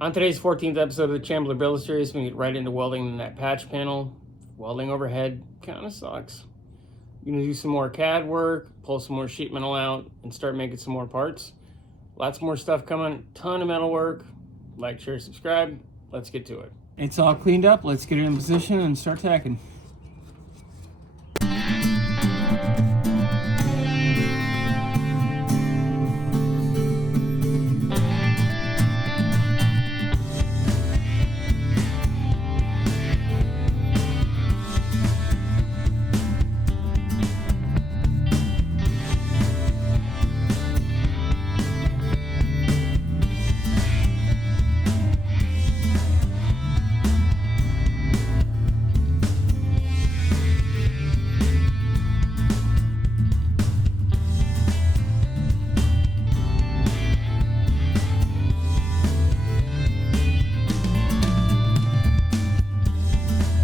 On today's 14th episode of the Chambler Builder Series, we get right into welding that patch panel. Welding overhead kind of sucks. You're going to do some more CAD work, pull some more sheet metal out, and start making some more parts. Lots more stuff coming, ton of metal work. Like, share, subscribe. Let's get to it. It's all cleaned up. Let's get it in position and start tacking.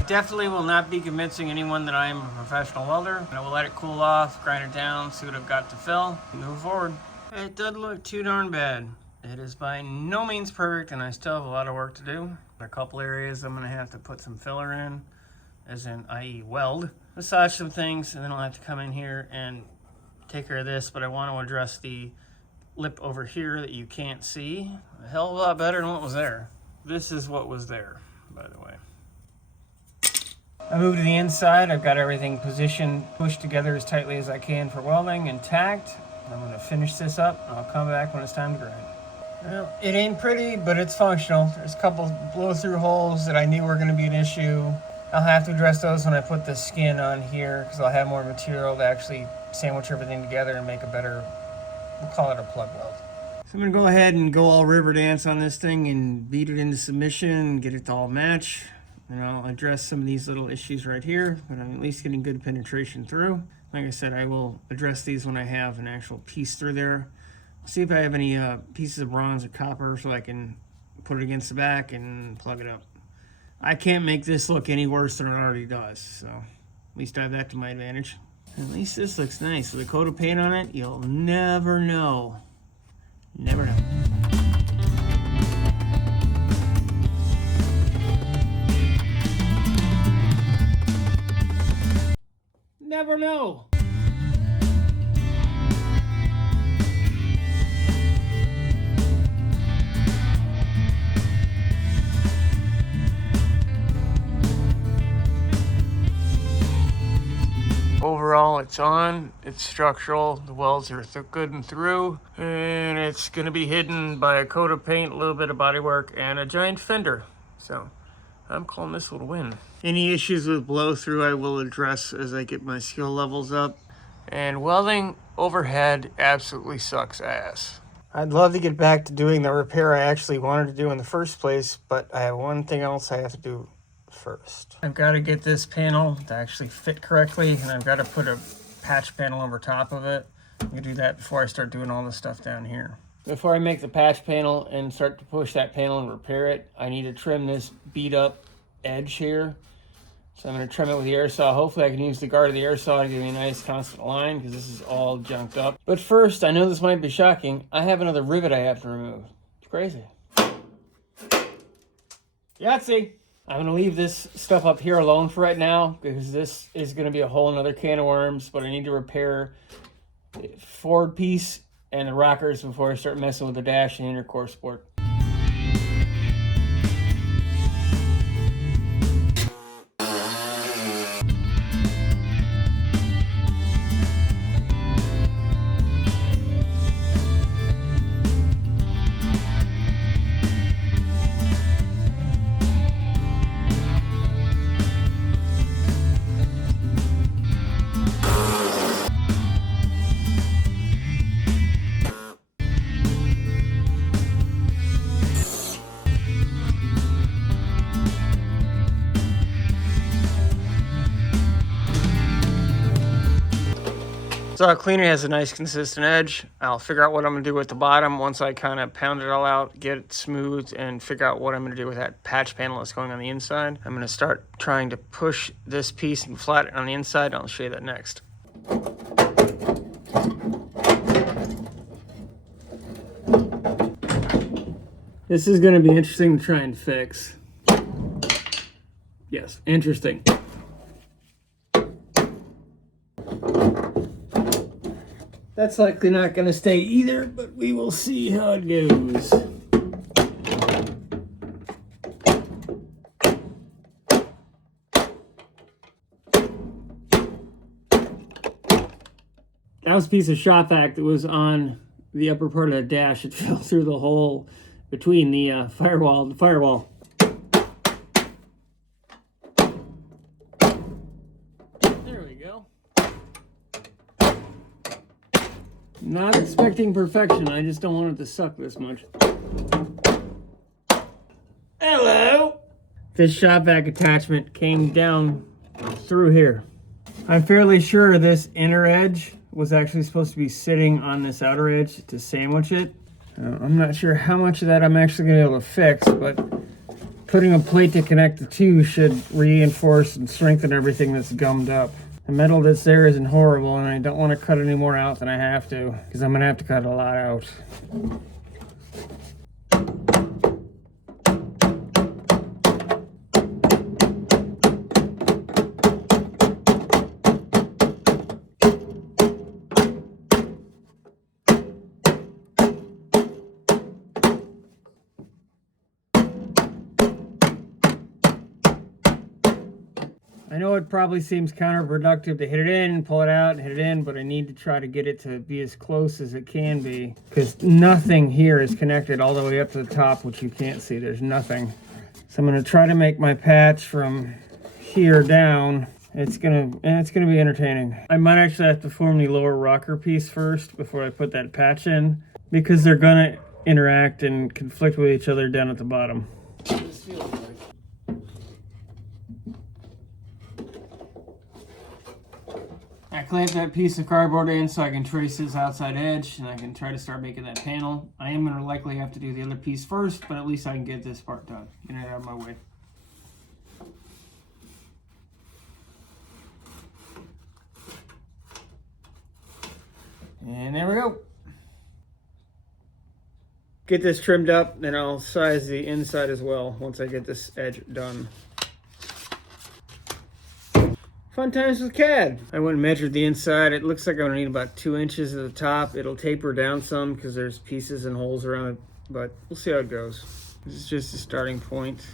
Definitely will not be convincing anyone that I am a professional welder. I will let it cool off, grind it down, see what I've got to fill, move forward. It doesn't look too darn bad. It is by no means perfect, and I still have a lot of work to do. A couple areas I'm gonna have to put some filler in, as in i.e. weld, massage some things, and then I'll have to come in here and take care of this, but I want to address the lip over here that you can't see. A hell of a lot better than what was there. This is what was there, by the way. I moved to the inside. I've got everything positioned, pushed together as tightly as I can for welding and tacked. I'm going to finish this up. I'll come back when it's time to grind. Well, it ain't pretty, but it's functional. There's a couple blow-through holes that I knew were going to be an issue. I'll have to address those when I put the skin on here because I'll have more material to actually sandwich everything together and make a better, we'll call it a plug weld. So I'm going to go ahead and go all river dance on this thing and beat it into submission and get it to all match. And I'll address some of these little issues right here, but I'm at least getting good penetration through. Like I said, I will address these when I have an actual piece through there. I'll see if I have any pieces of bronze or copper so I can put it against the back and plug it up. I can't make this look any worse than it already does, so at least I have that to my advantage. At least this looks nice. With a coat of paint on it, you'll never know. Never know. Never know. Overall, it's on, it's structural, the welds are good and through, and it's going to be hidden by a coat of paint, a little bit of bodywork, and a giant fender. So I'm calling this a little win. Any issues with blow through I will address as I get my skill levels up. And welding overhead absolutely sucks ass. I'd love to get back to doing the repair I actually wanted to do in the first place, but I have one thing else I have to do first. I've got to get this panel to actually fit correctly, and I've got to put a patch panel over top of it. I'm gonna do that before I start doing all this stuff down here. Before I make the patch panel and start to push that panel and repair it, I need to trim this beat up edge here. So I'm going to trim it with the air saw. Hopefully I can use the guard of the air saw to give me a nice constant line because this is all junked up. But first, I know this might be shocking, I have another rivet I have to remove. It's crazy. Yahtzee! I'm going to leave this stuff up here alone for right now because this is going to be a whole another can of worms, but I need to repair the forward piece and the rockers before I start messing with the dash and intercore sport. So our cleaner has a nice consistent edge. I'll figure out what I'm gonna do with the bottom once I kind of pound it all out, get it smooth, and figure out what I'm gonna do with that patch panel that's going on the inside. I'm gonna start trying to push this piece and flat it on the inside. I'll show you that next. This is going to be interesting to try and fix. Yes, interesting. That's likely not going to stay either, but we will see how it goes. That was a piece of shop vac that was on the upper part of the dash. It fell through the hole between the firewall and the firewall. There we go. Not expecting perfection. I just don't want it to suck this much. Hello! This shop vac attachment came down through here. I'm fairly sure this inner edge was actually supposed to be sitting on this outer edge to sandwich it. I'm not sure how much of that I'm actually going to be able to fix, but putting a plate to connect the two should reinforce and strengthen everything that's gummed up. The metal that's there isn't horrible, and I don't want to cut any more out than I have to, because I'm going to have to cut a lot out. I know it probably seems counterproductive to hit it in, pull it out, and hit it in, but I need to try to get it to be as close as it can be, because nothing here is connected all the way up to the top, which you can't see. There's nothing. So I'm going to try to make my patch from here down. It's gonna be entertaining. I might actually have to form the lower rocker piece first before I put that patch in, because they're going to interact and conflict with each other down at the bottom. I clamped that piece of cardboard in so I can trace this outside edge, and I can try to start making that panel. I am going to likely have to do the other piece first, but at least I can get this part done. Get it out of my way. And there we go. Get this trimmed up, then I'll size the inside as well once I get this edge done. Fun times with CAD. I went and measured the inside. It looks like I'm gonna need about 2 inches at the top. It'll taper down some because there's pieces and holes around it, but we'll see how it goes. This is just a starting point.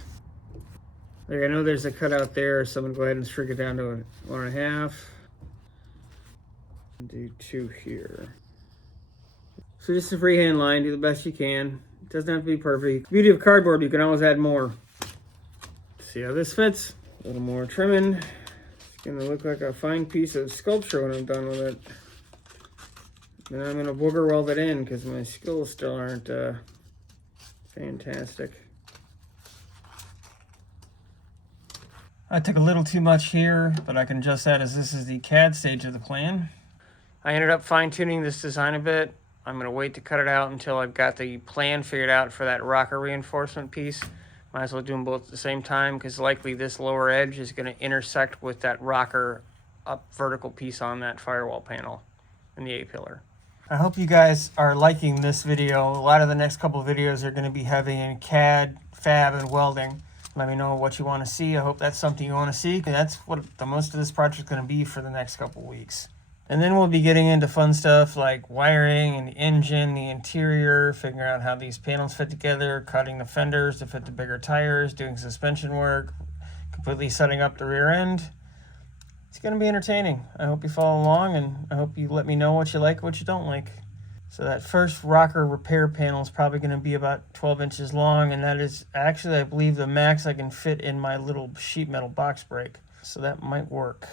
Like, I know there's a cutout there, so I'm gonna go ahead and shrink it down to 1.5. Do 2 here. So just a freehand line, do the best you can. It doesn't have to be perfect. The beauty of cardboard, you can always add more. See how this fits? A little more trimming. Gonna look like a fine piece of sculpture when I'm done with it. And I'm gonna booger weld it in because my skills still aren't fantastic. I took a little too much here, but I can adjust that as this is the CAD stage of the plan. I ended up fine-tuning this design a bit. I'm gonna wait to cut it out until I've got the plan figured out for that rocker reinforcement piece. Might as well do them both at the same time, because likely this lower edge is going to intersect with that rocker up vertical piece on that firewall panel in the A-pillar. I hope you guys are liking this video. A lot of the next couple of videos are going to be heavy in CAD, fab, and welding. Let me know what you want to see. I hope that's something you want to see, because that's what the most of this project is going to be for the next couple of weeks. And then we'll be getting into fun stuff like wiring and the engine, the interior, figuring out how these panels fit together, cutting the fenders to fit the bigger tires, doing suspension work, completely setting up the rear end. It's going to be entertaining. I hope you follow along, and I hope you let me know what you like and what you don't like. So that first rocker repair panel is probably going to be about 12 inches long, and that is actually, I believe, the max I can fit in my little sheet metal box brake. So that might work.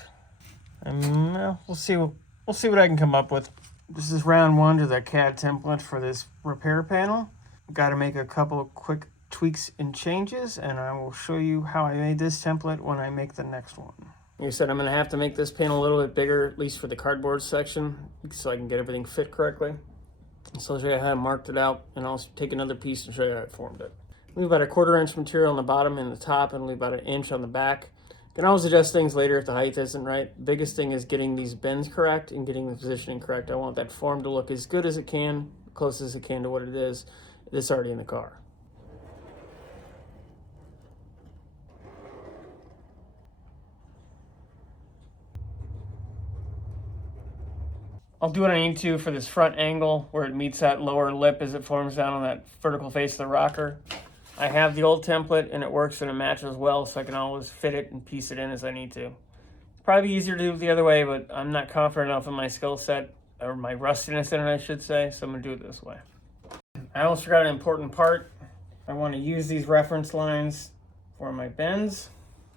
And well, we'll see what I can come up with. This is round one to the CAD template for this repair panel. Got to make a couple of quick tweaks and changes, and I will show you how I made this template when I make the next one. Like I said, I'm going to have to make this panel a little bit bigger, at least for the cardboard section, so I can get everything fit correctly. So I'll show you how I marked it out, and I'll take another piece and show you how I formed it. Leave about a 1/4 inch material on the bottom and the top, and leave about 1 inch on the back. You can always adjust things later if the height isn't right. Biggest thing is getting these bends correct and getting the positioning correct. I want that form to look as good as it can, close as it can to what it is that's already in the car. I'll do what I need to for this front angle where it meets that lower lip as it forms down on that vertical face of the rocker. I have the old template and it works and it matches well, so I can always fit it and piece it in as I need to. Probably easier to do it the other way, but I'm not confident enough in my skill set, or my rustiness in it, I should say, so I'm gonna do it this way. I almost forgot an important part. I want to use these reference lines for my bends.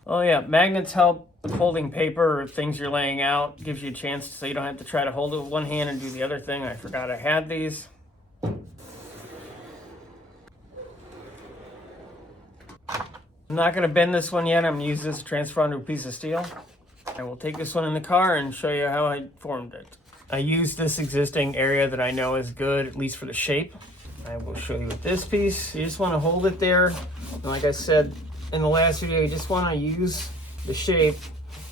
Oh yeah, magnets help with holding paper or things you're laying out. Gives you a chance so you don't have to try to hold it with one hand and do the other thing. I forgot I had these. I'm not going to bend this one yet. I'm going to use this to transfer onto a piece of steel. I will take this one in the car and show you how I formed it. I used this existing area that I know is good, at least for the shape. I will show you with this piece. You just want to hold it there. And like I said in the last video, you just want to use the shape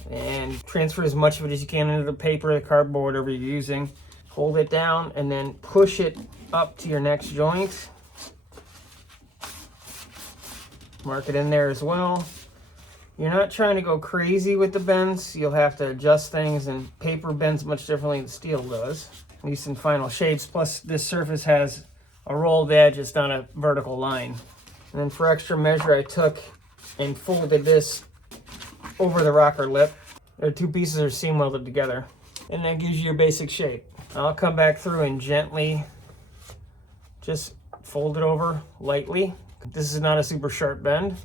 and transfer as much of it as you can into the paper, the cardboard, whatever you're using. Hold it down and then push it up to your next joint. Mark it in there as well. You're not trying to go crazy with the bends. You'll have to adjust things, and paper bends much differently than steel does, at least in final shapes. Plus this surface has a rolled edge, it's not a vertical line. And then for extra measure, I took and folded this over the rocker lip. The two pieces are seam welded together, and that gives you your basic shape. I'll come back through and gently just fold it over lightly. This is not a super sharp bend.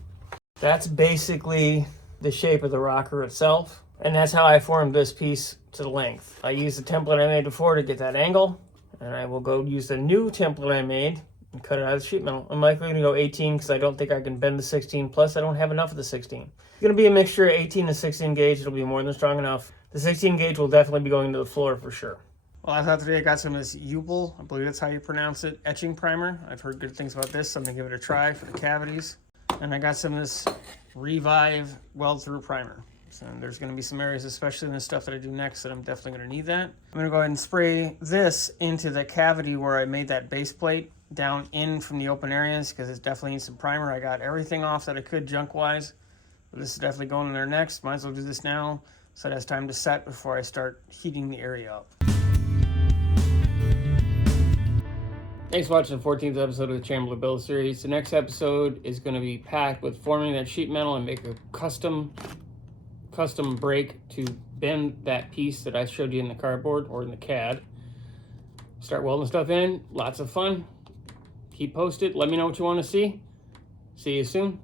That's basically the shape of the rocker itself, and that's how I formed this piece to the length. I used the template I made before to get that angle, and I will go use the new template I made and cut it out of sheet metal. I'm likely going to go 18 because I don't think I can bend the 16, plus I don't have enough of the 16. It's going to be a mixture of 18 and 16 gauge. It'll be more than strong enough. The 16 gauge will definitely be going to the floor for sure. Well, I thought today I got some of this Upel, I believe that's how you pronounce it, etching primer. I've heard good things about this, so I'm going to give it a try for the cavities. And I got some of this Revive weld-through primer. So there's going to be some areas, especially in the stuff that I do next, that I'm definitely going to need that. I'm going to go ahead and spray this into the cavity where I made that base plate down in from the open areas, because it definitely needs some primer. I got everything off that I could junk-wise. But this is definitely going in there next. Might as well do this now so it has time to set before I start heating the area up. Thanks for watching the 14th episode of the Chambler Build Series. The next episode is going to be packed with forming that sheet metal and make a custom brake to bend that piece that I showed you in the cardboard or in the CAD. Start welding stuff in. Lots of fun. Keep posted. Let me know what you want to see. See you soon.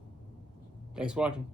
Thanks for watching.